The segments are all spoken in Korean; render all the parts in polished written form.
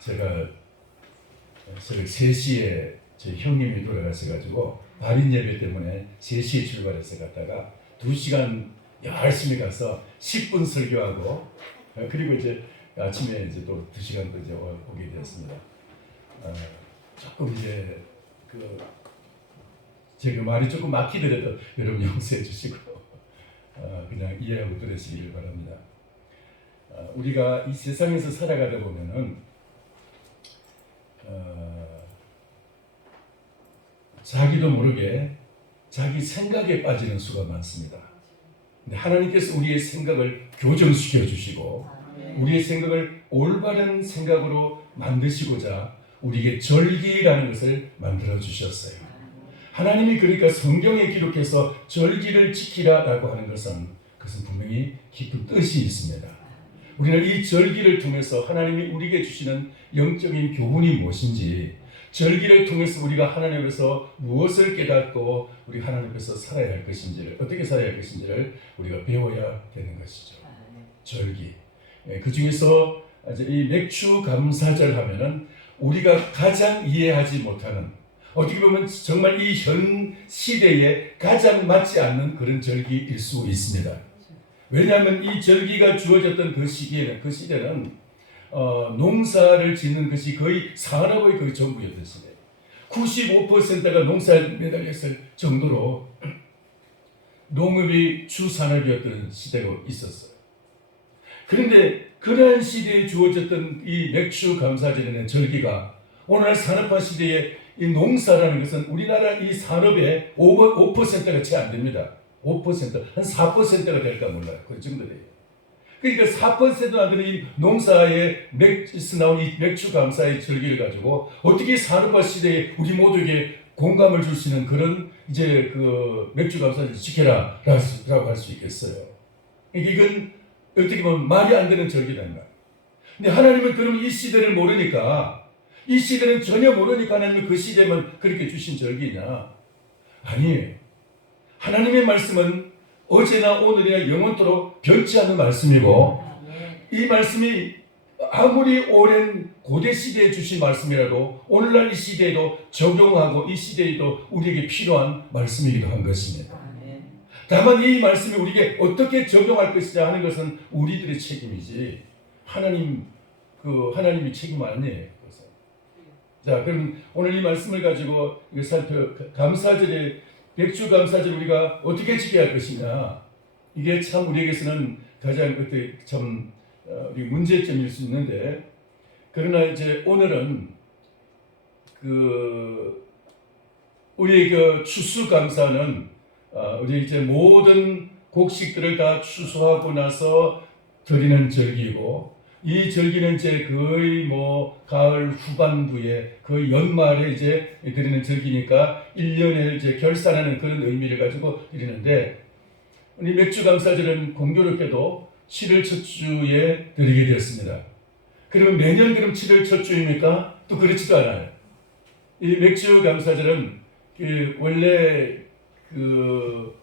제가 새벽 3시에 제 형님이 돌아가셔가지고 발인 예배 때문에 3시에 출발해서 갔다가 2시간 열심히 가서 10분 설교하고 그리고 이제 아침에 이제 또 2시간 또 이제 오게 되었습니다. 조금 이제 제가 말이 조금 막히더라도 여러분 용서해 주시고 그냥 이해하고 들으시기를 바랍니다. 우리가 이 세상에서 살아가다 보면은 자기도 모르게 자기 생각에 빠지는 수가 많습니다. 근데 하나님께서 우리의 생각을 교정시켜 주시고 우리의 생각을 올바른 생각으로 만드시고자 우리에게 절기라는 것을 만들어 주셨어요. 하나님이 그러니까 성경에 기록해서 절기를 지키라라고 하는 것은 그것은 분명히 깊은 뜻이 있습니다. 우리는 이 절기를 통해서 하나님이 우리에게 주시는 영적인 교훈이 무엇인지, 절기를 통해서 우리가 하나님 앞에서 무엇을 깨닫고 우리 하나님 앞에서 살아야 할 것인지를, 어떻게 살아야 할 것인지를 우리가 배워야 되는 것이죠. 절기. 그 중에서 이 맥주 감사절 하면은 우리가 가장 이해하지 못하는, 어떻게 보면 정말 이 현 시대에 가장 맞지 않는 그런 절기일 수 있습니다. 왜냐하면 이 절기가 주어졌던 그 시대는 농사를 짓는 것이 거의 산업의 거의 전부였던 시대. 95%가 농사에 매달렸을 정도로 농업이 주산업이었던 시대가 있었어요. 그런데 그러한 시대에 주어졌던 이 맥주 감사절에는 절기가 오늘날 산업화 시대에 이 농사라는 것은 우리나라 이 산업의 5%가 채 안 됩니다. 5%, 한 4%가 될까 몰라요. 그 정도 돼요. 그러니까 4%도 안 되는 이 농사에 나온 이 맥주 감사의 절기를 가지고 어떻게 산업화 시대에 우리 모두에게 공감을 줄 수 있는 그런 이제 그 맥주 감사를 지켜라라고 할 수 있겠어요. 이건 어떻게 보면 말이 안 되는 절기라는 거예요. 근데 하나님은 그럼 이 시대를 모르니까, 이 시대는 전혀 모르니까 하나님은 그 시대만 그렇게 주신 절기냐? 아니에요. 하나님의 말씀은 어제나 오늘이나 영원토록 변치 않는 말씀이고, 이 말씀이 아무리 오랜 고대 시대에 주신 말씀이라도 오늘날 이 시대에도 적용하고 이 시대에도 우리에게 필요한 말씀이기도 한 것입니다. 다만 이 말씀이 우리에게 어떻게 적용할 것이냐 하는 것은 우리들의 책임이지 하나님이 책임 아니에요. 자, 그럼 오늘 이 말씀을 가지고 감사절에 맥주 감사절 우리가 어떻게 지켜야 할 것이냐, 이게 참 우리에게서는 가장 그때 참 우리 문제점일 수 있는데, 그러나 이제 오늘은 우리 추수 감사는 우리 이제 모든 곡식들을 다 추수하고 나서 드리는 절기이고, 이 절기는 이제 거의 가을 후반부에 거의 연말에 이제 드리는 절기니까 1년에 이제 결산하는 그런 의미를 가지고 드리는데, 이 맥주 감사절은 공교롭게도 7월 첫 주에 드리게 되었습니다. 그러면 매년 그럼 7월 첫 주입니까? 또 그렇지도 않아요. 이 맥주 감사절은 원래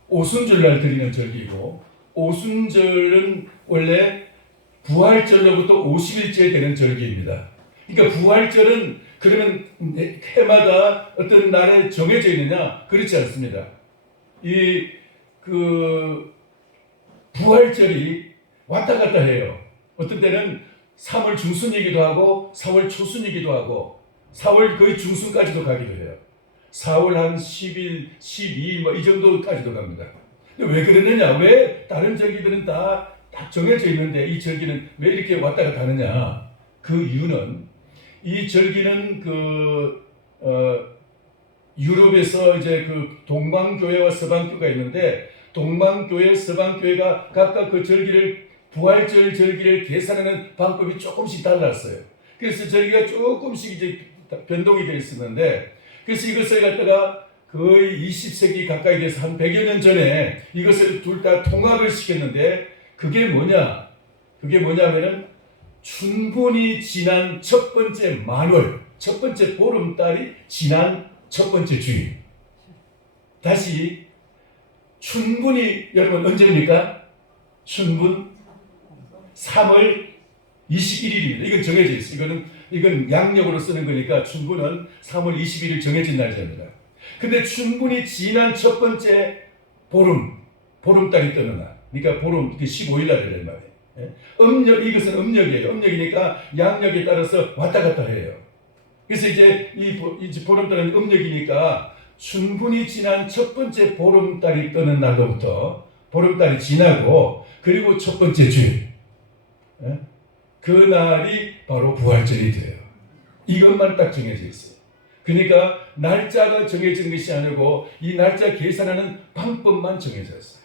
오순절날 드리는 절기고, 오순절은 원래 부활절로부터 50일째 되는 절기입니다. 그러니까 부활절은 그러면 해마다 어떤 날에 정해져 있느냐? 그렇지 않습니다. 부활절이 왔다 갔다 해요. 어떤 때는 3월 중순이기도 하고 4월 초순이기도 하고 4월 거의 중순까지도 가기도 해요. 4월 한 10일, 12일 이 정도까지도 갑니다. 근데 왜 그러느냐? 왜 다른 절기들은 다 정해져 있는데 이 절기는 왜 이렇게 왔다 갔다 하느냐? 그 이유는, 이 절기는 유럽에서 이제 동방교회와 서방교회가 있는데, 동방교회, 서방교회가 각각 그 절기를, 부활절 절기를 계산하는 방법이 조금씩 달랐어요. 그래서 절기가 조금씩 이제 변동이 되어 있었는데, 그래서 이것을 갖다가 거의 20세기 가까이 돼서 한 100여 년 전에 이것을 둘 다 통합을 시켰는데, 그게 뭐냐면은 춘분이 지난 첫 번째 만월, 첫 번째 보름달이 지난 첫 번째 주일. 다시 춘분이 여러분 언제입니까? 춘분 3월 21일입니다. 이건 정해져 있어요. 이건 양력으로 쓰는 거니까 춘분은 3월 21일 정해진 날짜입니다. 근데 춘분이 지난 첫 번째 보름달이 뜨는 날. 그러니까 보름 15일 날이란 말이에요. 이것은 음력이에요. 음력이니까 양력에 따라서 왔다 갔다 해요. 그래서 이제 이 보름달은 음력이니까 춘분이 지난 첫 번째 보름달이 뜨는 날로부터 보름달이 지나고 그리고 첫 번째 주일 그 날이 바로 부활절이 돼요. 이것만 딱 정해져 있어요. 그러니까 날짜가 정해진 것이 아니고 이 날짜 계산하는 방법만 정해져 있어요.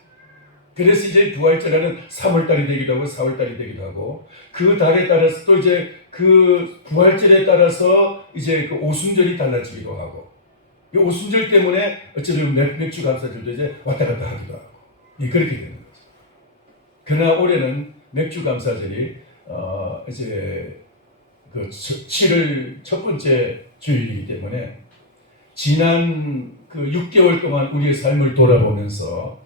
그래서 이제 부활절에는 3월달이 되기도 하고 4월달이 되기도 하고 그 달에 따라서 또 이제 그 부활절에 따라서 이제 그 오순절이 달라지기도 하고 이 오순절 때문에 어쩌면 맥주 감사절도 이제 왔다 갔다 하기도 하고 그렇게 되는 거죠. 그러나 올해는 맥주 감사절이 이제 그 7월 첫 번째 주일이기 때문에 지난 그 6개월 동안 우리의 삶을 돌아보면서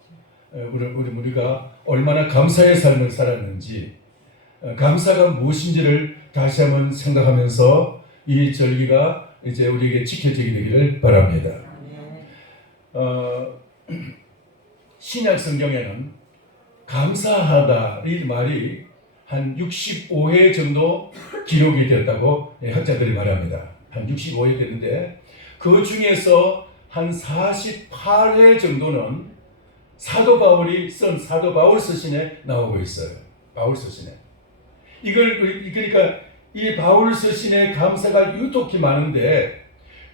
우리가 얼마나 감사의 삶을 살았는지 감사가 무엇인지를 다시 한번 생각하면서 이 절기가 이제 우리에게 지켜지게 되기를 바랍니다. 신약 성경에는 감사하다 이 말이 한 65회 정도 기록이 되었다고 학자들이 말합니다. 한 65회 되는데 그 중에서 한 48회 정도는 사도 바울이 쓴 사도 바울 서신에 나오고 있어요. 바울 서신에. 그러니까 이 바울 서신의 감사가 유독히 많은데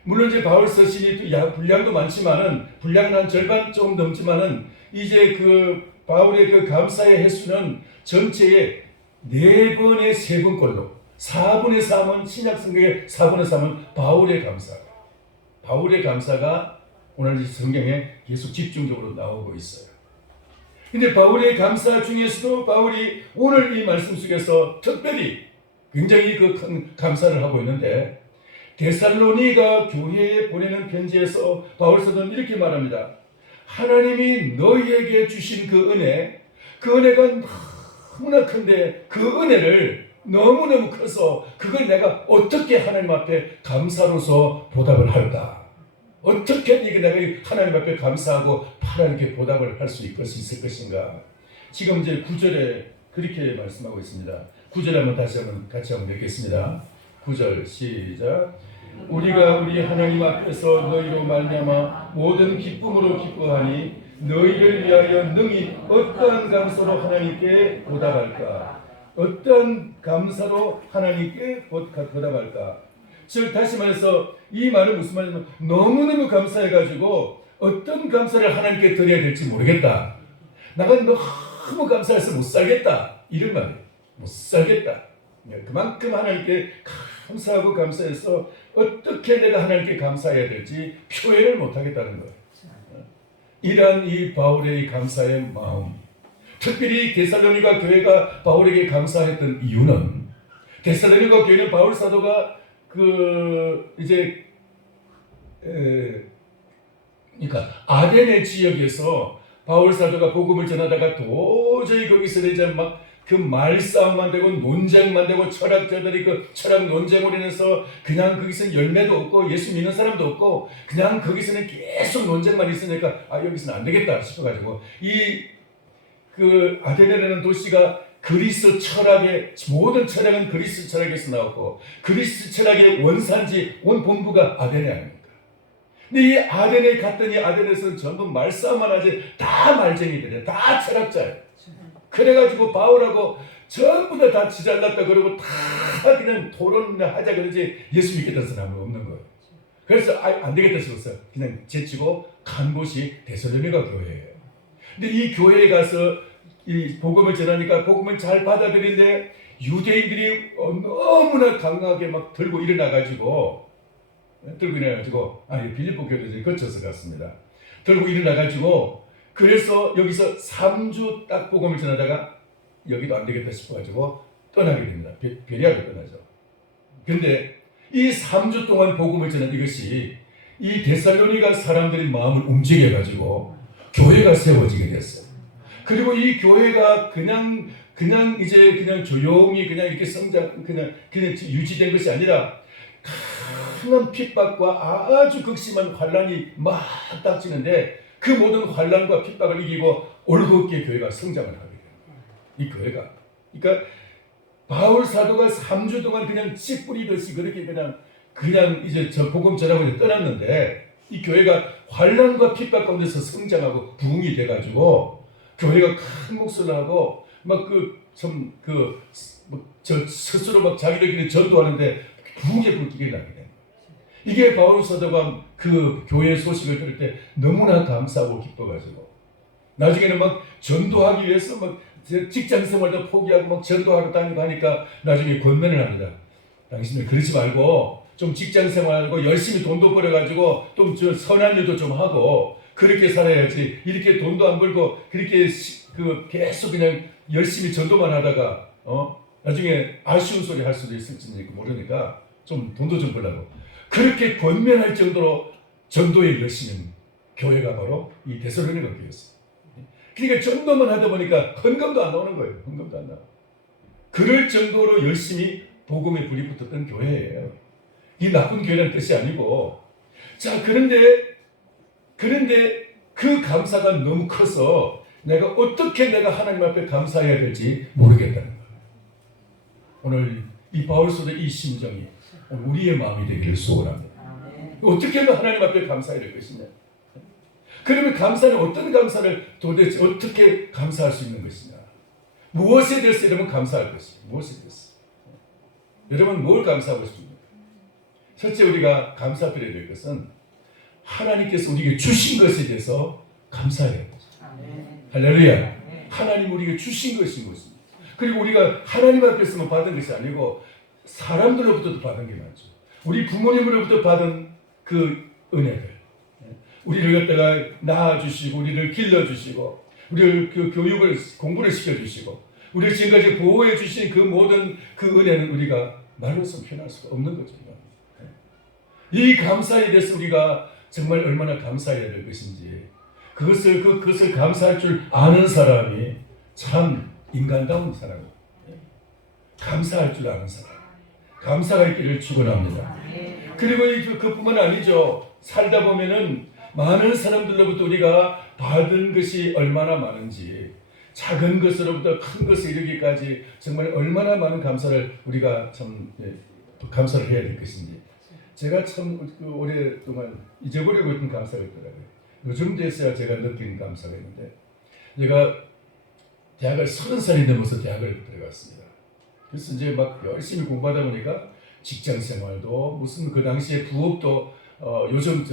물론 이제 바울 서신이 분량도 많지만은 분량은 한 절반 조금 넘지만은 이제 그 바울의 그 감사의 횟수는 전체의 4번의 3번 꼴로 4분의 3은 신약 성경의 4분의 3은 바울의 감사. 바울의 감사가 오늘 성경에 계속 집중적으로 나오고 있어요. 근데 바울의 감사 중에서도 바울이 오늘 이 말씀 속에서 특별히 굉장히 그 큰 감사를 하고 있는데 데살로니가 교회에 보내는 편지에서 바울 사도는 이렇게 말합니다. 하나님이 너희에게 주신 그 은혜가 너무나 큰데 그 은혜를 너무너무 커서 그걸 내가 어떻게 하나님 앞에 감사로서 보답을 할까? 어떻게 내가 하나님 앞에 감사하고 하나님께 보답을 할 수 있을 것인가? 지금 이제 9절에 그렇게 말씀하고 있습니다. 9절 한번 다시 한번 같이 한번 읽겠습니다. 9절 시작. 우리가 우리 하나님 앞에서 너희로 말미암아 모든 기쁨으로 기뻐하니 너희를 위하여 능히 어떠한 감사로 하나님께 보답할까? 어떠한 감사로 하나님께 보답할까? 즉 다시 말해서 이 말은 무슨 말이냐면 너무너무 감사해가지고 어떤 감사를 하나님께 드려야 될지 모르겠다. 나가 너무 감사해서 못 살겠다. 이런 말이에요. 못 살겠다. 그만큼 하나님께 감사하고 감사해서 어떻게 내가 하나님께 감사해야 될지 표현을 못하겠다는 거예요. 이러한 이 바울의 감사의 마음, 특별히 데살로니가 교회가 바울에게 감사했던 이유는 데살로니가 교회는 바울 사도가 그러니까 아데네 지역에서 바울 사도가 복음을 전하다가 도저히 거기서 이제 막 그 말싸움만 되고 논쟁만 되고 철학자들이 그 철학 논쟁으로 인해서 그냥 거기서는 열매도 없고 예수 믿는 사람도 없고 그냥 거기서는 계속 논쟁만 있으니까 여기서는 안 되겠다 싶어가지고 그 아데네라는 도시가 그리스 철학의 모든 철학은 그리스 철학에서 나왔고 그리스 철학의 원산지 본부가 아데네 아닙니까? 근데 이 아데네 갔더니 아데네에서는 전부 말싸움만 하지 다 말쟁이들이에요. 다 철학자예요. 그래가지고 바울하고 전부 다 지잘났다 그러고 다 그냥 토론하자 그러지 예수 믿겠다는 사람은 없는 거예요. 그래서 안 되겠다 싶어서 그냥 제치고 간 곳이 데살로니가 교회예요. 근데 이 교회에 가서 이 복음을 전하니까 복음을 잘 받아들이는데 유대인들이 너무나 강하게 막 들고 일어나가지고 빌립보 교회를 거쳐서 갔습니다. 들고 일어나가지고 그래서 여기서 3주 딱 복음을 전하다가 여기도 안 되겠다 싶어가지고 떠나게 됩니다. 베레아로 떠나죠. 그런데 이 3주 동안 복음을 전한 이것이 이 데살로니가 사람들의 마음을 움직여가지고 교회가 세워지게 됐어요. 그리고 이 교회가 그냥 그냥 이제 그냥 조용히 그냥 이렇게 그냥 유지된 것이 아니라 강한 핍박과 아주 극심한 환란이 막 닥치는데 그 모든 환란과 핍박을 이기고 올곧게 교회가 성장을 하게 돼요. 이 교회가. 그러니까 바울 사도가 3주 동안 그냥 씨 뿌리듯이 그렇게 그냥 이제 저 복음 전하고 떠났는데 이 교회가 환란과 핍박 가운데서 성장하고 부흥이 돼가지고 교회가 큰 목소리를 하고 막 저 스스로 막 자기들끼리 전도하는데 부흥의 불길이 나게 됩니다. 이게 바울 사도가 그 교회 소식을 들을 때 너무나 감사하고 기뻐가지고 나중에는 막 전도하기 위해서 막 직장 생활도 포기하고 막 전도하러 다니고 하니까 나중에 권면을 합니다. 당신들 그러지 말고 좀 직장 생활하고 열심히 돈도 벌어가지고 좀 저 선한 일도 좀 하고 그렇게 살아야지. 이렇게 돈도 안 벌고 그렇게 계속 그냥 열심히 전도만 하다가 나중에 아쉬운 소리 할 수도 있을지 모르니까 좀 돈도 좀 벌라고 그렇게 권면할 정도로 전도에 열심히 교회가 바로 이 데살로니가 교회였어요. 그러니까 전도만 하다 보니까 헌금도 안 나오는 거예요. 헌금도 안 나와. 그럴 정도로 열심히 복음에 불이 붙었던 교회예요. 이 나쁜 교회라는 뜻이 아니고 자 그런데 그 감사가 너무 커서 내가 어떻게 내가 하나님 앞에 감사해야 될지 모르겠다는 거예요. 오늘 이 바울 사도의 이 심정이 우리의 마음이 되기를 소원합니다. 어떻게 하면 하나님 앞에 감사해야 될 것이냐. 그러면 감사는 어떤 감사를 도대체 어떻게 감사할 수 있는 것이냐. 무엇에 대해서 여러분 감사할 것이냐. 무엇에 대해서. 여러분 뭘 감사하고 싶습니까? 첫째 우리가 감사드려야 될 것은 하나님께서 우리에게 주신 것에 대해서 감사해야 합니다. 할렐루야. 하나님 우리에게 주신 것인 것입니다. 그리고 우리가 하나님 앞에서만 받은 것이 아니고 사람들로부터도 받은 게 많죠. 우리 부모님으로부터 받은 그 은혜들. 우리를 갖다가 낳아주시고 우리를 길러주시고 우리를 그 교육을 공부를 시켜주시고 우리를 지금까지 보호해 주신 그 모든 그 은혜는 우리가 말로서 표현할 수가 없는 거죠. 이 감사에 대해서 우리가 정말 얼마나 감사해야 될 것인지 그것을 감사할 줄 아는 사람이 참 인간다운 사람이에요. 감사할 줄 아는 사람, 감사가 있기를 축원합니다. 그리고 그뿐만 아니죠. 살다 보면은 많은 사람들로부터 우리가 받은 것이 얼마나 많은지 작은 것으로부터 큰 것에 이르기까지 정말 얼마나 많은 감사를 우리가 참 감사를 해야 될 것인지 제가 참 오랫동안 잊어버리고 있던 감사가 있더라고요. 요즘 돼서야 제가 느낀 감사가 있는데 제가 대학을 30살이 넘어서 대학을 들어갔습니다. 그래서 이제 막 열심히 공부하다 보니까 직장 생활도 무슨 그 당시에 부업도 요즘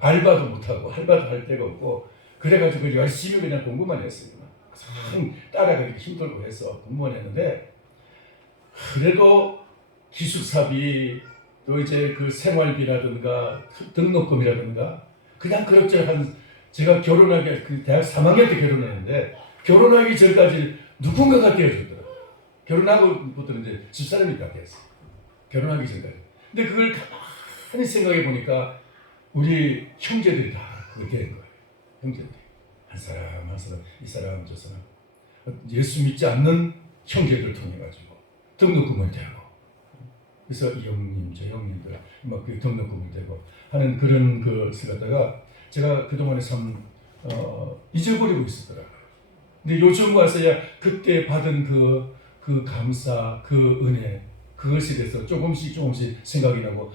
알바도 못하고 알바도 할 데가 없고 그래가지고 열심히 그냥 공부만 했어요. 참 따라가기 힘들고 해서 공부만 했는데 그래도 기숙사비 또 이제 그 생활비라든가 등록금이라든가 그냥 그렇죠. 제가 결혼하기 그 대학 3학년 때 결혼했는데 결혼하기 전까지 누군가가 떼어줬더라고요. 결혼하고부터는 이제 집사람이 다 떼었어요. 결혼하기 전까지. 근데 그걸 가만히 생각해 보니까 우리 형제들이 다 그렇게 된 거예요. 형제들이 한 사람 한 사람 이 사람 저 사람 예수 믿지 않는 형제들 통해 가지고 등록금을 대고 그래서 이 형님 저 형님들 막 그 등록금을 대고 하는 그런 것을 갖다가 제가 그동안에 참 잊어버리고 있었더라고요. 근데 요즘 와서야 그때 받은 그 감사 그 은혜 그것에 대해서 조금씩 생각이 나고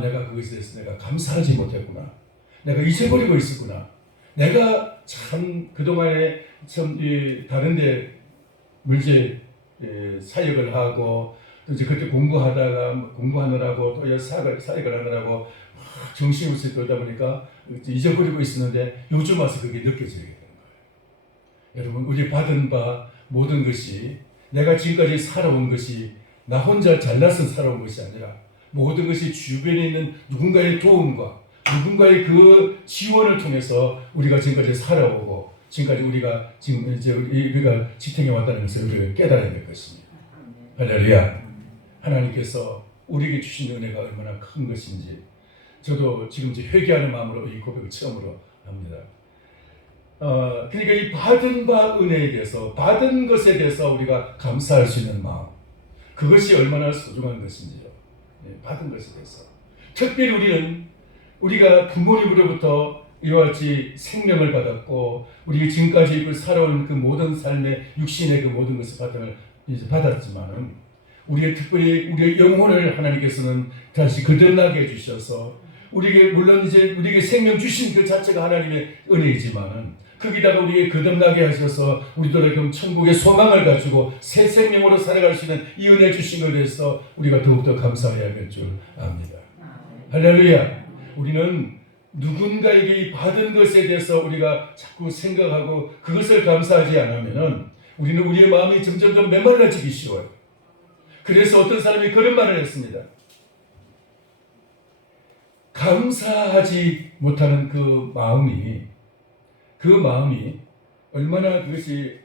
내가 그것에 대해서 내가 감사하지 못했구나. 내가 잊어버리고 있었구나. 내가 참 그동안에 참 다른 데 물질 사역을 하고 또 이제 그때 공부하느라고 또 사역을 하느라고 정신이 없이 그러다 보니까 잊어버리고 있었는데 요즘 와서 그게 느껴지게 되는 거예요. 여러분 우리 받은 바 모든 것이 내가 지금까지 살아온 것이 나 혼자 잘나서 살아온 것이 아니라 모든 것이 주변에 있는 누군가의 도움과 누군가의 그 지원을 통해서 우리가 지금까지 살아오고 지금까지 우리가 지탱해 왔다는 것을 우리가 깨달아야 될 것입니다. 할렐루야. 하나님께서 우리에게 주신 은혜가 얼마나 큰 것인지 저도 지금 회개하는 마음으로 이 고백을 처음으로 합니다. 그러니까 이 받은 바 은혜에 대해서, 받은 것에 대해서 우리가 감사할 수 있는 마음, 그것이 얼마나 소중한 것인지요. 받은 것에 대해서. 특별히 우리가 부모님으로부터 이와 같이 생명을 받았고, 우리 지금까지 살아온 그 모든 삶의 육신의 그 모든 것을 받았지만은, 특별히 우리의 영혼을 하나님께서는 다시 거듭나게 해주셔서, 물론 우리에게 생명 주신 그 자체가 하나님의 은혜이지만은, 거기다가 우리에게 거듭나게 하셔서 우리들에게 천국의 소망을 가지고 새 생명으로 살아갈 수 있는 이 은혜 주신 것에 대해서 우리가 더욱더 감사해야 할 줄 압니다. 할렐루야. 우리는 누군가에게 받은 것에 대해서 우리가 자꾸 생각하고 그것을 감사하지 않으면은 우리는 우리의 마음이 점점 메말라지기 쉬워요. 그래서 어떤 사람이 그런 말을 했습니다. 감사하지 못하는 그 마음이 얼마나 그것이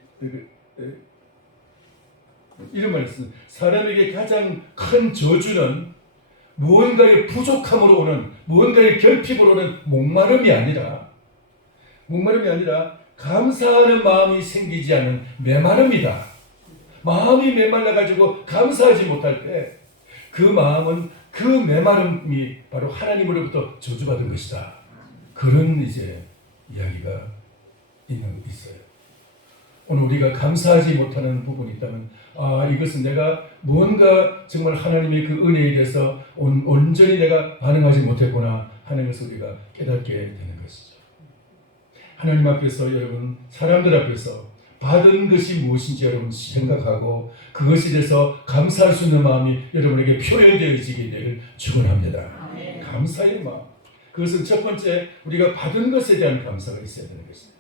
이런 말을 했습니다. 사람에게 가장 큰 저주는 무언가의 부족함으로 오는, 무언가의 결핍으로 오는 목마름이 아니라 감사하는 마음이 생기지 않은 메마름이다. 마음이 메말라가지고 감사하지 못할 때 그 마음은, 그 메마름이 바로 하나님으로부터 저주받은 것이다. 그런 이야기가 있어요. 오늘 우리가 감사하지 못하는 부분이 있다면, 이것은 내가 뭔가 정말 하나님의 그 은혜에 대해서 온전히 내가 반응하지 못했구나 하는 것을 우리가 깨닫게 되는 것이죠. 하나님 앞에서, 여러분, 사람들 앞에서 받은 것이 무엇인지 여러분 생각하고 그것에 대해서 감사할 수 있는 마음이 여러분에게 표현되어지게 되기를 축원합니다. 감사의 마음. 그것은 첫 번째, 우리가 받은 것에 대한 감사가 있어야 되는 것입니다.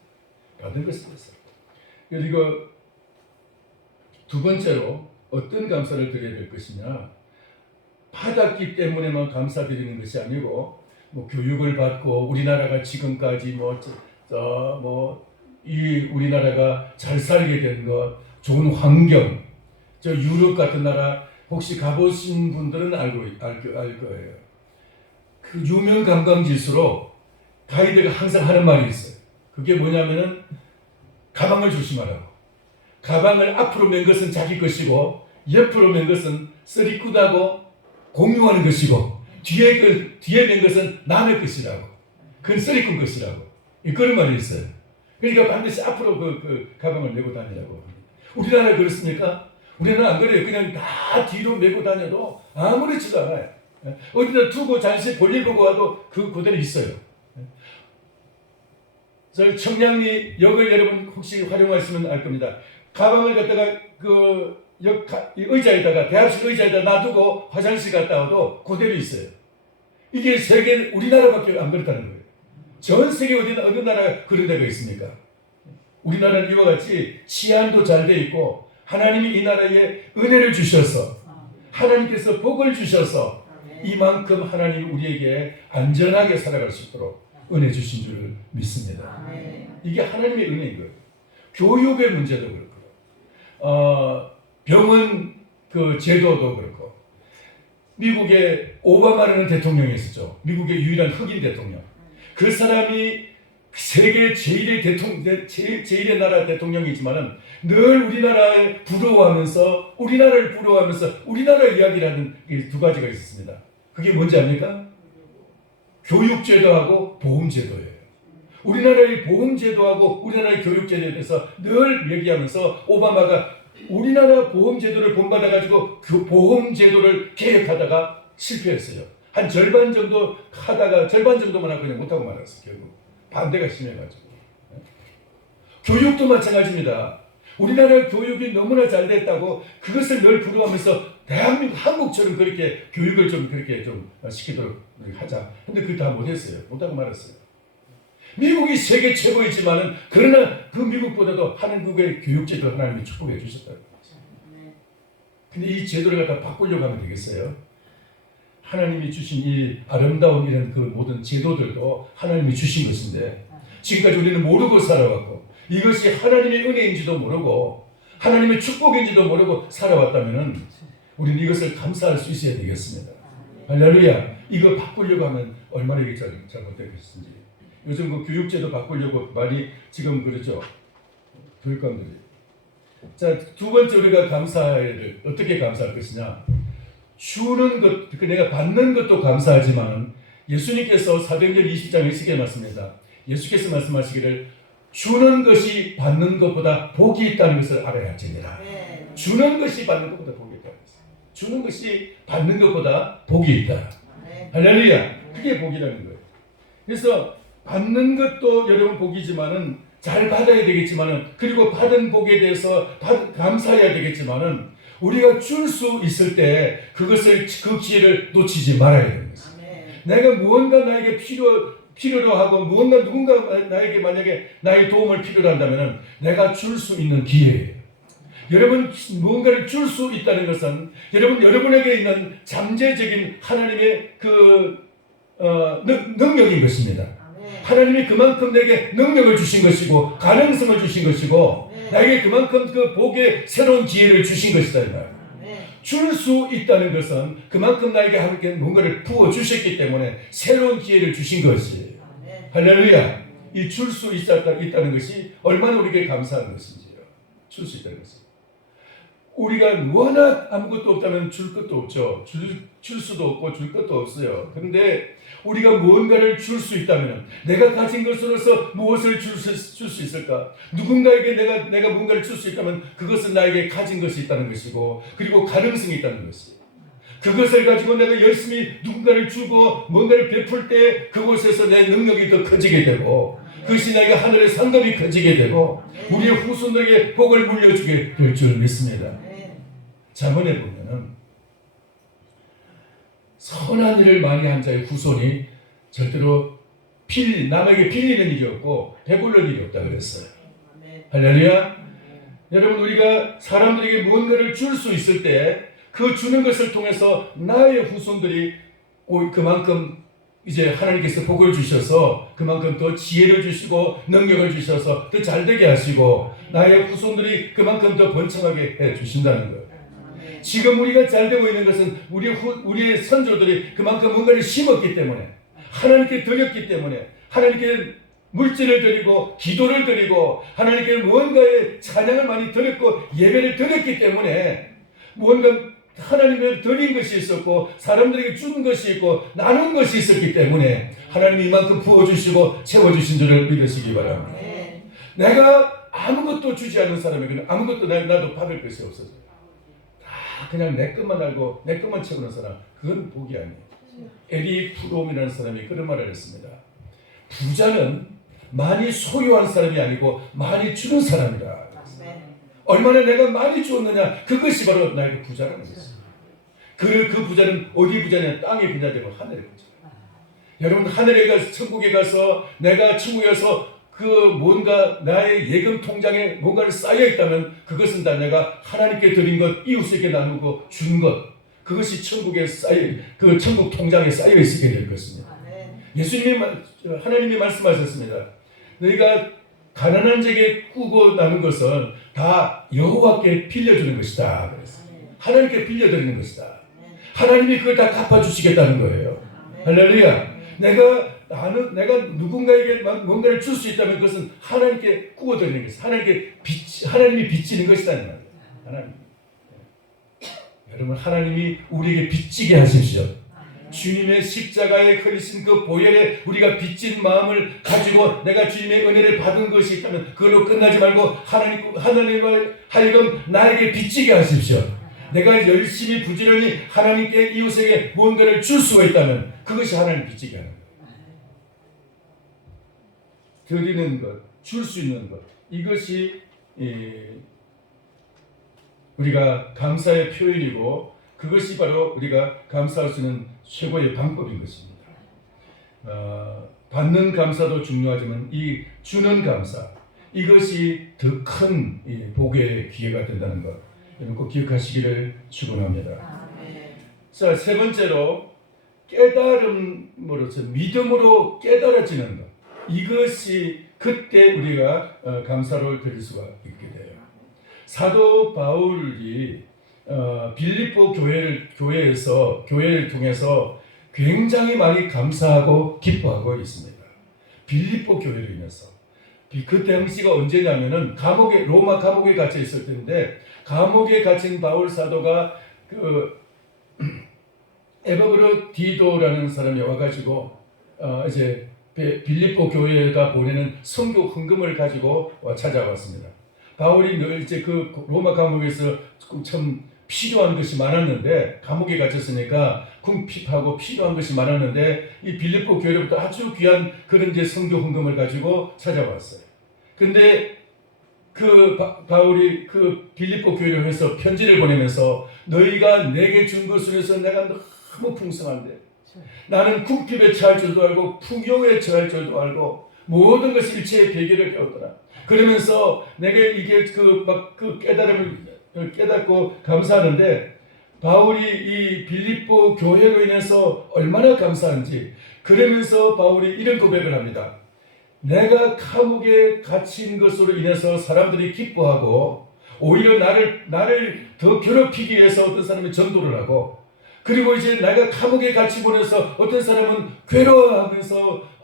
받은 것에 대해서. 그리고 두 번째로 어떤 감사를 드려야 될 것이냐, 받았기 때문에만 감사드리는 것이 아니고, 교육을 받고 우리나라가 지금까지 우리나라가 잘 살게 된 것, 좋은 환경, 유럽 같은 나라 혹시 가보신 분들은 알 거예요. 그 유명 관광지일수록 가이드가 항상 하는 말이 있어요. 그게 뭐냐면은 가방을 조심하라고. 가방을 앞으로 맨 것은 자기 것이고 옆으로 맨 것은 쓰리꾸다고 공유하는 것이고 뒤에 맨 것은 남의 것이라고. 그건 쓰리꾼 것이라고. 그런 말이 있어요. 그러니까 반드시 앞으로 그 가방을 메고 다니라고. 우리나라 그렇습니까? 우리나라 안 그래요. 그냥 다 뒤로 메고 다녀도 아무렇지도 않아요. 어디다 두고 잠시 볼일 보고 와도 그대로 있어요. 청량리 역을 여러분 혹시 활용하시면 알 겁니다. 가방을 갖다가 의자에다가, 대합실 의자에다 놔두고 화장실 갔다 와도 그대로 있어요. 이게 우리나라밖에 안 그렇다는 거예요. 전 세계 어느 나라가 그런 데가 있습니까? 우리나라는 이와 같이 치안도 잘 돼 있고, 하나님이 이 나라에 은혜를 주셔서, 하나님께서 복을 주셔서 이만큼 하나님이 우리에게 안전하게 살아갈 수 있도록 은혜 주신 줄 믿습니다. 이게 하나님의 은혜인 거예요. 교육의 문제도 그렇고, 병원 그 제도도 그렇고, 미국에 오바마라는 대통령이 있었죠. 미국의 유일한 흑인 대통령. 그 사람이 세계 제일의 나라 대통령이지만은 늘 우리나라를 부러워하면서 우리나라 이야기를 하는 두 가지가 있었습니다. 그게 뭔지 압니까? 교육제도하고 보험제도예요. 우리나라의 보험제도하고 우리나라의 교육제도에 대해서 늘 얘기하면서 오바마가 우리나라 보험제도를 본받아가지고 그 보험제도를 개혁하다가 실패했어요. 한 절반 정도 하다가 절반 정도만 그냥 못하고 말았어요. 결국 반대가 심해가지고. 교육도 마찬가지입니다. 우리나라 교육이 너무나 잘 됐다고 그것을 늘 부러워하면서 대한민국, 한국처럼 그렇게 교육을 그렇게 시키도록 하자. 근데 그걸 다 못했어요. 못하고 말았어요. 미국이 세계 최고이지만은 그러나 그 미국보다도 한국의 교육제도 하나님이 축복해 주셨다는 거죠. 근데 이 제도를 갖다 바꾸려고 하면 되겠어요? 하나님이 주신 이 아름다운 이런 그 모든 제도들도 하나님이 주신 것인데 지금까지 우리는 모르고 살아왔고 이것이 하나님의 은혜인지도 모르고 하나님의 축복인지도 모르고 살아왔다면 우리는 이것을 감사할 수 있어야 되겠습니다. 할렐루야. 이거 바꾸려고 하면 얼마나 이게 잘못될 것인지. 요즘 그 교육제도 바꾸려고 많이 지금 그러죠. 교육감들이. 자, 두 번째 우리가 감사를 어떻게 감사할 것이냐? 주는 것, 그 내가 받는 것도 감사하지만 예수님께서 사도행전 20장에 이렇게 말씀합니다. 예수께서 말씀하시기를 주는 것이 받는 것보다 복이 있다는 것을 알아야 할지니라. 주는 것이 받는 것보다 복이 있다. 주는 것이 받는 것보다 복이 있다. 할렐루야. 그게 복이라는 거예요. 그래서 받는 것도 여러분 복이지만은 잘 받아야 되겠지만은 그리고 받은 복에 대해서 감사해야 되겠지만은 우리가 줄 수 있을 때 그것을 그 기회를 놓치지 말아야 되는 것입니다. 내가 무언가 나에게 필요로 하고 무언가 누군가 나에게 만약에 나의 도움을 필요로 한다면은 내가 줄 수 있는 기회예요. 여러분 무언가를 줄 수 있다는 것은 여러분에게 있는 잠재적인 하나님의 능력인 것입니다. 하나님이 그만큼 내게 능력을 주신 것이고 가능성을 주신 것이고 나에게 그만큼 그 복의 새로운 기회를 주신 것이다 이 말. 줄 수 있다는 것은 그만큼 나에게 함께 뭔가를 부어 주셨기 때문에 새로운 기회를 주신 것이에요. 할렐루야. 이 줄 수 있다는 것이 얼마나 우리에게 감사한 것인지요. 줄 수 있다는 것은. 우리가 워낙 아무것도 없다면 줄 것도 없죠. 줄 수도 없고 줄 것도 없어요. 그런데 우리가 무언가를 줄 수 있다면 내가 가진 것으로서 무엇을 줄 수 있을까? 누군가에게 내가 무언가를 줄 수 있다면 그것은 나에게 가진 것이 있다는 것이고 그리고 가능성이 있다는 것이에요. 그것을 가지고 내가 열심히 누군가를 주고 뭔가를 베풀 때 그곳에서 내 능력이 더 커지게 되고 그것이 나에게 하늘의 상급이 커지게 되고 우리의 후손들에게 복을 물려주게 될 줄 믿습니다. 잠언에 보면은 선한 일을 많이 한 자의 후손이 절대로 남에게 빌리는 일이 없고 배불른 일이 없다 그랬어요. 할렐루야. 여러분 우리가 사람들에게 무언가를 줄 수 있을 때 그 주는 것을 통해서 나의 후손들이 그만큼 이제 하나님께서 복을 주셔서 그만큼 더 지혜를 주시고 능력을 주셔서 더 잘되게 하시고 나의 후손들이 그만큼 더 번창하게 해 주신다는 거예요. 지금 우리가 잘되고 있는 것은 우리의 선조들이 그만큼 뭔가를 심었기 때문에 하나님께 드렸기 때문에 하나님께 물질을 드리고 기도를 드리고 하나님께 무언가의 찬양을 많이 드렸고 예배를 드렸기 때문에 무언가 하나님을 드린 것이 있었고 사람들에게 준 것이 있고 나눈 것이 있었기 때문에 하나님이 이만큼 부어주시고 채워주신 줄을 믿으시기 바랍니다. 내가 아무것도 주지 않는 사람에게는 아무것도 나도 받을 것이 없어져요. 다 그냥 내 것만 알고 내 것만 채우는 사람 그건 복이 아니에요. 에릭 프롬이라는 사람이 그런 말을 했습니다. 부자는 많이 소유한 사람이 아니고 많이 주는 사람이다. 얼마나 내가 많이 주었느냐 그것이 바로 나에게 부자라는 것이죠. 그 부자는 어디 부자냐? 땅의 부자 되고 하늘의 부자. 여러분 하늘에 가서 천국에 가서 내가 천국에 가서 그 뭔가 나의 예금 통장에 뭔가를 쌓여 있다면 그것은 다 내가 하나님께 드린 것 이웃에게 나누고 준 것 그것이 천국에 그 천국 통장에 쌓여 있게 될 것입니다. 하나님이 말씀하셨습니다. 너희가 가난한 자에게 꾸고 나눈 것은 다 여호와께 빌려주는 것이다. 그랬어요. 하나님께 빌려드리는 것이다. 하나님이 그걸 다 갚아주시겠다는 거예요. 할렐루야. 내가 누군가에게 뭔가를 줄 수 있다면 그것은 하나님께 꾸어드리는 것이다. 하나님이 빚지는 것이다. 하나님. 여러분 하나님이 우리에게 빚지게 하십시오. 주님의 십자가에 흐리신 그 보혈에 우리가 빚진 마음을 가지고 내가 주님의 은혜를 받은 것이 있다면 그걸로 끝나지 말고 하나님을 하여금 나에게 빚지게 하십시오. 내가 열심히 부지런히 하나님께 이웃에게 무언가를 줄 수가 있다면 그것이 하나님 빚지게 하는 거예요. 드리는 것, 줄 수 있는 것 이것이 우리가 감사의 표현이고 그것이 바로 우리가 감사할 수 있는 최고의 방법인 것입니다. 받는 감사도 중요하지만 이 주는 감사 이것이 더 큰 복의 기회가 된다는 것 여러분 꼭 기억하시기를 축원합니다. 자, 세 번째로 깨달음으로서 믿음으로 깨달아지는 것 이것이 그때 우리가 감사를 드릴 수가 있게 돼요. 사도 바울이 빌립보 교회를 통해서 굉장히 많이 감사하고 기뻐하고 있습니다. 빌립보 교회로 인해서. 그 당시가 언제냐면은 로마 감옥에 갇혀 있을 때인데, 감옥에 갇힌 바울 사도가 그 에바브로 디도라는 사람이 와가지고 이제 빌립보 교회가 보내는 선교 헌금을 가지고 찾아왔습니다. 바울이 늘 이제 그 로마 감옥에서 참 필요한 것이 많았는데, 감옥에 갇혔으니까 궁핍하고 필요한 것이 많았는데, 이 빌립보 교회로부터 아주 귀한 그런 이제 선교 헌금을 가지고 찾아왔어요. 근데 그 바울이 그 빌립보 교회를 해서 편지를 보내면서, 너희가 내게 준 것으로 해서 내가 너무 풍성한데, 나는 궁핍에 처할 줄도 알고 풍요에 처할 줄도 알고 모든 것이 일체의 배경을 배웠더라. 그러면서 내게 이게 그 깨달음을 깨닫고 감사하는데, 바울이 이 빌립보 교회로 인해서 얼마나 감사한지, 그러면서 바울이 이런 고백을 합니다. 내가 감옥에 갇힌 것으로 인해서 사람들이 기뻐하고, 오히려 나를 더 괴롭히기 위해서 어떤 사람이 전도를 하고, 그리고 이제 내가 감옥에 갇히 보내서 어떤 사람은 괴로워하면서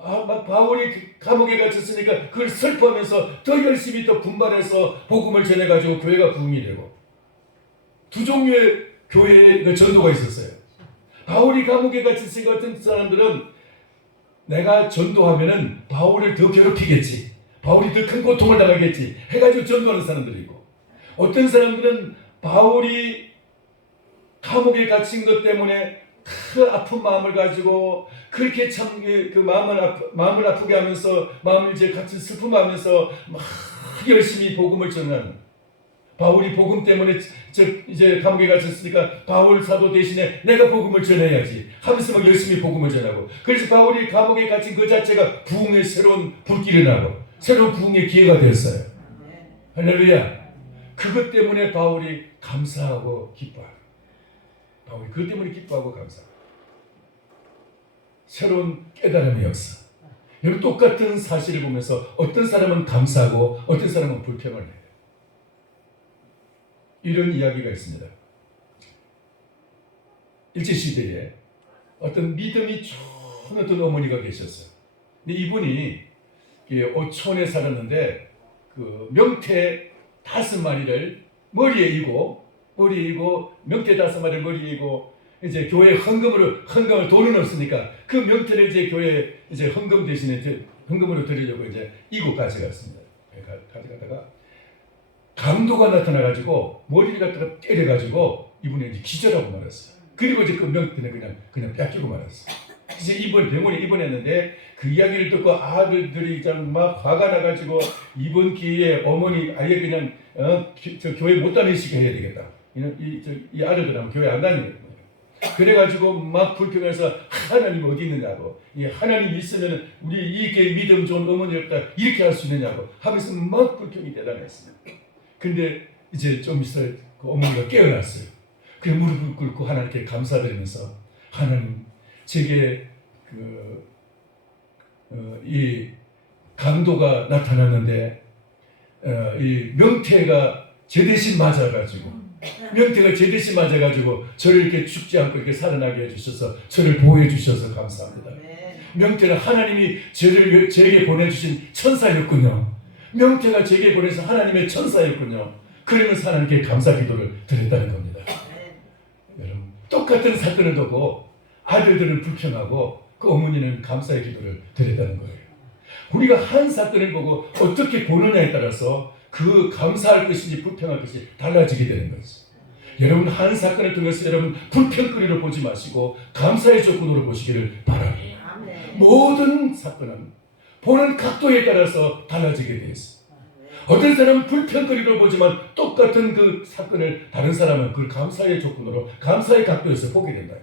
바울이 감옥에 갇혔으니까 그걸 슬퍼하면서 더 열심히 더 분발해서 복음을 전해가지고 교회가 부흥이 되고, 두 종류의 교회의 전도가 있었어요. 바울이 감옥에 갇혔으니까 어떤 사람들은 내가 전도하면은 바울을 더 괴롭히겠지, 바울이 더 큰 고통을 당하겠지 해가지고 전도하는 사람들이 있고, 어떤 사람들은 바울이 감옥에 갇힌 것 때문에 그 아픈 마음을 가지고 그렇게 참 그 마음을 아프게 하면서, 마음을 이제 같이 슬픔하면서 막 열심히 복음을 전하는, 바울이 복음 때문에 이제 감옥에 갇혔으니까 바울 사도 대신에 내가 복음을 전해야지 하면서 막 열심히 복음을 전하고, 그래서 바울이 감옥에 갇힌 그 자체가 부흥의 새로운 불길이 나고 새로운 부흥의 기회가 되었어요. 할렐루야. 그것 때문에 바울이 감사하고 기뻐하고, 바울이 그것 때문에 기뻐하고 감사하고, 새로운 깨달음의 역사. 여러분, 똑같은 사실을 보면서 어떤 사람은 감사하고 어떤 사람은 불평을 해요. 이런 이야기가 있습니다. 일제시대에 어떤 믿음이 좋은 어떤 어머니가 계셨어요. 근데 이분이 어촌에 살았는데 그 명태 5마리를 머리에 이고 명태 5마리를 머리에 이고, 이제 교회 헌금을 돈은 없으니까 그 명태를 이제 교회 이제 헌금 대신에 헌금으로 드리려고 이제 이고 가져갔습니다. 가져가다가 강도가 나타나가지고 머리를 갖다가 때려가지고 이분이 이제 기절하고 말았어요. 그리고 이제 그 명태는 그냥 뺏기고 말았어요. 이제 병원에 입원했는데, 그 이야기를 듣고 아들들이 막 화가 나가지고 이번 기회에 어머니 아예 그냥 저 교회 못 다니시게 해야 되겠다. 이 아들들하고 교회 안 다니는 거예요. 그래가지고 막 불평해서 하나님 어디 있느냐고, 이 하나님 있으면 우리 이렇게 믿음 좋은 어머니 없다 이렇게 할 수 있느냐고 하면서 막 불평이 대단했습니다. 근데 이제 좀 있어 그 어머니가 깨어났어요. 그래 무릎을 꿇고 하나님께 감사드리면서, 하나님 제게 이 강도가 나타났는데 이 명태가 제 대신 맞아가지고 저를 이렇게 죽지 않고 이렇게 살아나게 해주셔서 저를 보호해 주셔서 감사합니다. 명태는 하나님이 제게 보내주신 천사였군요. 명태가 제게 보내서 하나님의 천사였군요. 그러면서 하나님께 감사 기도를 드렸다는 겁니다. 여러분, 똑같은 사건을 두고 아들들은 불평하고 그 어머니는 감사의 기도를 드렸다는 거예요. 우리가 한 사건을 보고 어떻게 보느냐에 따라서 그 감사할 것인지 불평할 것이 달라지게 되는 거죠. 여러분, 한 사건을 통해서 여러분 불평거리로 보지 마시고 감사의 조건으로 보시기를 바랍니다. 모든 사건은 보는 각도에 따라서 달라지게 되어 있습니다. 어떤 사람은 불평거리로 보지만 똑같은 그 사건을 다른 사람은 그 감사의 조건으로, 감사의 각도에서 보게 된다.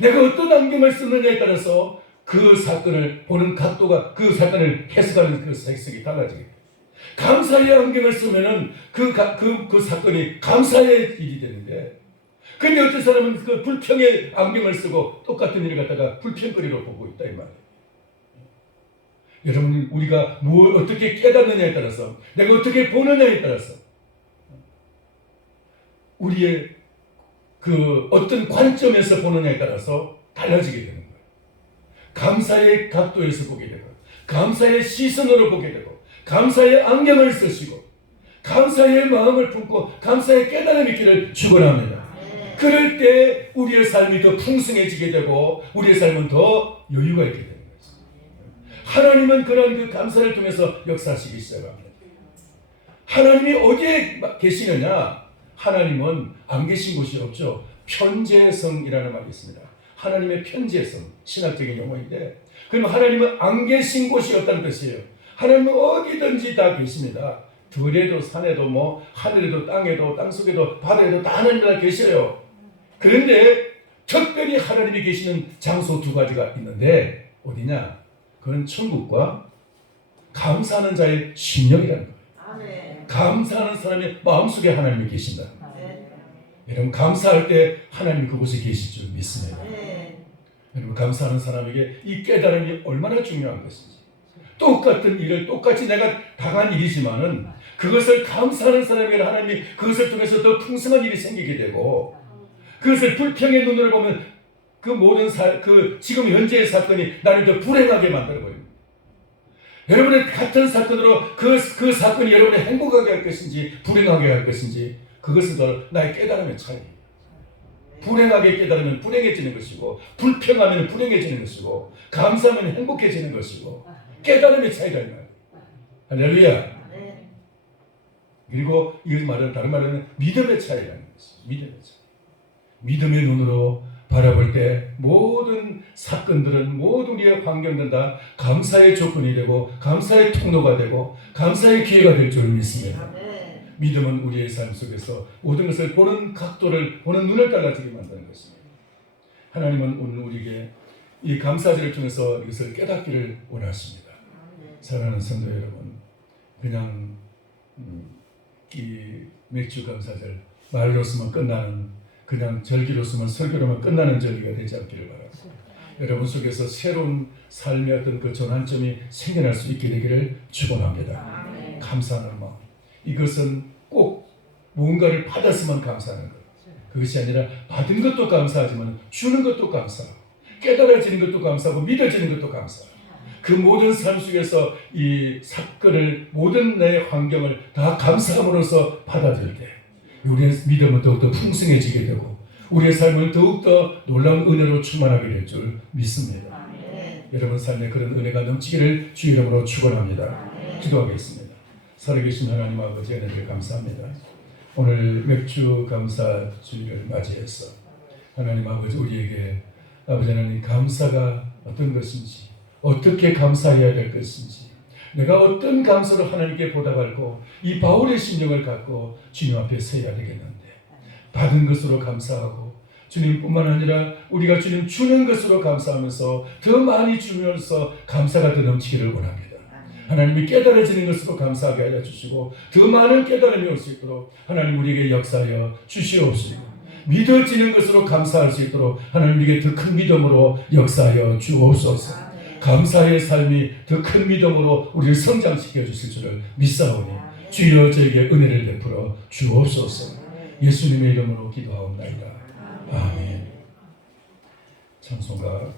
내가 어떤 안경을 쓰느냐에 따라서 그 사건을 보는 각도가, 그 사건을 해석하는 그 해석이 달라지게 돼요. 감사의 안경을 쓰면은 그 사건이 감사의 일이 되는데, 근데 어떤 사람은 그 불평의 안경을 쓰고 똑같은 일을 갖다가 불평거리로 보고 있다 이 말이에요. 여러분, 우리가 뭘 어떻게 깨닫느냐에 따라서, 내가 어떻게 보느냐에 따라서 우리의 그 어떤 관점에서 보느냐에 따라서 달라지게 되는 거예요. 감사의 각도에서 보게 되고, 감사의 시선으로 보게 되고 감사의 안경을 쓰시고 감사의 마음을 품고 감사의 깨달음이 있기를 축원합니다. 그럴 때 우리의 삶이 더 풍성해지게 되고 우리의 삶은 더 여유가 있게 되는 것입니다. 하나님은 그런 그 감사를 통해서 역사하시기 시작합니다. 하나님이 어디에 계시느냐? 하나님은 안 계신 곳이 없죠. 편재성이라는 말이 있습니다. 하나님의 편재성, 신학적인 용어인데, 그럼 하나님은 안 계신 곳이 없다는 뜻이에요. 하나님은 어디든지 다 계십니다. 들에도 산에도 뭐 하늘에도 땅에도 땅속에도 바다에도 다 하나님이 다 계셔요. 그런데 특별히 하나님이 계시는 장소 두 가지가 있는데 어디냐? 그건 천국과 감사하는 자의 심령이라는 거예요. 감사하는 사람의 마음속에 하나님이 계신다. 여러분 감사할 때 하나님이 그곳에 계실 줄 믿습니다. 여러분 감사하는 사람에게 이 깨달음이 얼마나 중요한 것인지, 똑같은 일을 똑같이 내가 당한 일이지만은 그것을 감사하는 사람에게 하나님이 그것을 통해서 더 풍성한 일이 생기게 되고, 그것을 불평의 눈으로 보면 그 모든 그 지금 현재의 사건이 나를 더 불행하게 만들어 버립니다. 여러분의 같은 사건으로 그 사건이 여러분을 행복하게 할 것인지 불행하게 할 것인지, 그것은 더 나의 깨달음의 차이입니다. 불행하게 깨달으면 불행해지는 것이고, 불평하면 불행해지는 것이고, 감사하면 행복해지는 것이고, 깨달음의 차이가 있나요? 할렐루야. 그리고 이 말은 다른 말은 믿음의 차이라는 것이죠. 믿음의 차이. 믿음의 눈으로 바라볼 때 모든 사건들은, 모든 우리의 환경들은 다 감사의 조건이 되고 감사의 통로가 되고 감사의 기회가 될 줄 믿습니다. 믿음은 우리의 삶 속에서 모든 것을 보는 각도를, 보는 눈을 달라지게 만드는 것입니다. 하나님은 오늘 우리에게 이 감사절을 통해서 이것을 깨닫기를 원하십니다. 사랑하는 성도 여러분, 그냥 이 맥주 감사절 말로서만 끝나는, 그냥 절기로서만 설교로만 끝나는 절기가 되지 않기를 바랍니다. 여러분 속에서 새로운 삶의 어떤 그 전환점이 생겨날 수 있게 되기를 축원합니다. 감사하는 마음, 이것은 꼭 뭔가를 받았으면 감사하는 것, 그것이 아니라 받은 것도 감사하지만 주는 것도 감사하고 깨달아지는 것도 감사하고 믿어지는 것도 감사하고, 그 모든 삶 속에서 이 사건을, 모든 내 환경을 다 감사함으로써 받아들일 때 우리의 믿음은 더욱더 풍성해지게 되고 우리의 삶은 더욱더 놀라운 은혜로 충만하게 될 줄 믿습니다. 여러분 삶에 그런 은혜가 넘치기를 주 이름으로 축원합니다. 기도하겠습니다. 살아계신 하나님 아버지, 은혜를 감사합니다. 오늘 맥주 감사 주일을 맞이해서 하나님 아버지, 우리에게 아버지 하나님 감사가 어떤 것인지, 어떻게 감사해야 될 것인지, 내가 어떤 감사로 하나님께 보답하고 이 바울의 심령을 갖고 주님 앞에 서야 되겠는데, 받은 것으로 감사하고 주님뿐만 아니라 우리가 주님 주는 것으로 감사하면서 더 많이 주면서 감사가 더 넘치기를 원합니다. 하나님이 깨달아지는 것으로 감사하게 하여 주시고 더 많은 깨달음이 올 수 있도록 하나님 우리에게 역사하여 주시옵시고, 믿어지는 것으로 감사할 수 있도록 하나님에게 더 큰 믿음으로 역사하여 주옵소서. 감사의 삶이 더 큰 믿음으로 우리를 성장시켜 주실 줄을 믿사오니 주여 저에게 은혜를 베풀어 주옵소서. 예수님의 이름으로 기도하옵나이다. 아멘. 찬송가